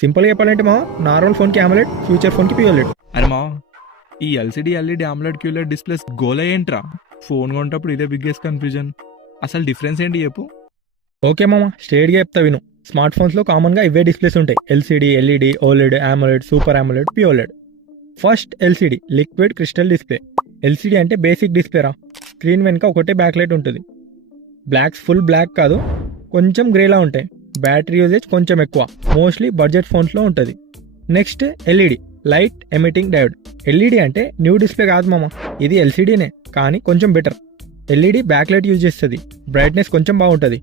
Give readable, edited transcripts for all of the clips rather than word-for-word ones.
సింపుల్గా చెప్పాలంటే మా నార్మల్ ఫోన్కి AMOLED, ఫ్యూచర్ ఫోన్కి POLED. అరే మా ఈ LCD LED AMOLED QLED displays గోల ఏంట్రా? ఫోన్ కొంటప్పుడు ఇదే బిగ్గెస్ట్ కన్ఫ్యూజన్. అసలు డిఫరెన్స్ ఏంటి చెప్పు? ఓకే మామ, స్ట్రేట్గా చెప్తా విను. స్మార్ట్ ఫోన్స్లో కామన్గా ఇవే డిస్ప్లేస్ ఉంటాయి: LCD, LED, OLED, AMOLED, super AMOLED, POLED. First LCD, liquid crystal display. LCD అంటే బేసిక్ డిస్ప్లే రా. స్క్రీన్ వెనుక ఒకటే బ్యాక్ లైట్ ఉంటుంది. బ్లాక్స్ ఫుల్ బ్లాక్ కాదు, కొంచెం గ్రేలా ఉంటాయి. బ్యాటరీ యూజేజ్ కొంచెం ఎక్కువ, మోస్ట్లీ బడ్జెట్ ఫోన్స్లో ఉంటుంది. Next LED, light emitting diode. LED అంటే న్యూ డిస్ప్లే కాదు మామ, ఇది LCDనే కానీ కొంచెం better. LED back light use చేస్తుంది, బ్రైట్నెస్ కొంచెం బాగుంటుంది.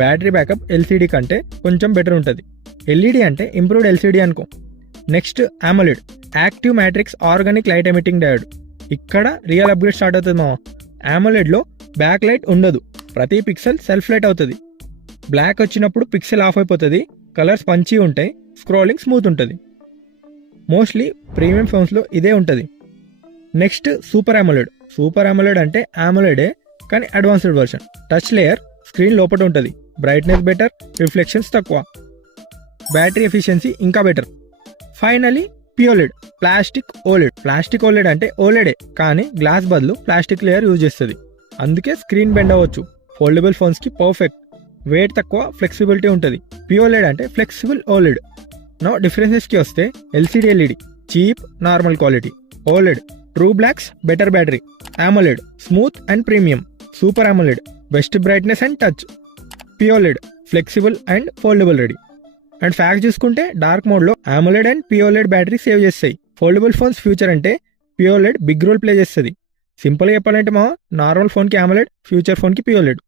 బ్యాటరీ బ్యాకప్ LCD కంటే కొంచెం బెటర్ ఉంటుంది. LED అంటే ఇంప్రూవ్డ్ LCD అనుకో. Next AMOLED, active matrix organic light emitting diode. ఇక్కడ రియల్ అప్గ్రేడ్ స్టార్ట్ అవుతుంది మామ. AMOLEDలో బ్యాక్ లైట్ ఉండదు, ప్రతి పిక్సెల్ సెల్ఫ్ లైట్ అవుతుంది. బ్లాక్ వచ్చినప్పుడు పిక్సెల్ ఆఫ్ అయిపోతుంది, కలర్స్ పంచీ ఉంటాయి, స్క్రోలింగ్ స్మూత్ ఉంటుంది. మోస్ట్లీ ప్రీమియం ఫోన్స్లో ఇదే ఉంటుంది. Next super AMOLED. Super AMOLED అంటే AMOLED కానీ advanced version. Touch layer screen లోపల ఉంటుంది, బ్రైట్నెస్ బెటర్, రిఫ్లెక్షన్స్ తక్కువ, బ్యాటరీ ఎఫిషియన్సీ ఇంకా better. Finally POLED, plastic OLED. Plastic OLED అంటే ఓలెడే కానీ గ్లాస్ బదులు ప్లాస్టిక్ లేయర్ యూజ్ చేస్తుంది, అందుకే స్క్రీన్ బెండ్ అవ్వచ్చు. ఫోల్డబుల్ ఫోన్స్కి పర్ఫెక్ట్, వెయిట్ తక్కువ, ఫ్లెక్సిబిలిటీ ఉంటుంది. POLED అంటే ఫ్లెక్సిబుల్ OLED. నో డిఫరెన్సెస్కి వస్తే LCD LED cheap, normal quality. OLED true blocks, better battery. AMOLED smooth and premium. Super AMOLED best brightness and touch. POLED flexible and foldable ready. And fact చూసుకుంటే dark మోడ్లో AMOLED and POLED battery save చేస్తాయి. Foldable phones future అంటే POLED big role play చేస్తుంది. సింపుల్గా చెప్పాలంటే మా normal ఫోన్కి AMOLED, future ఫోన్కి POLED.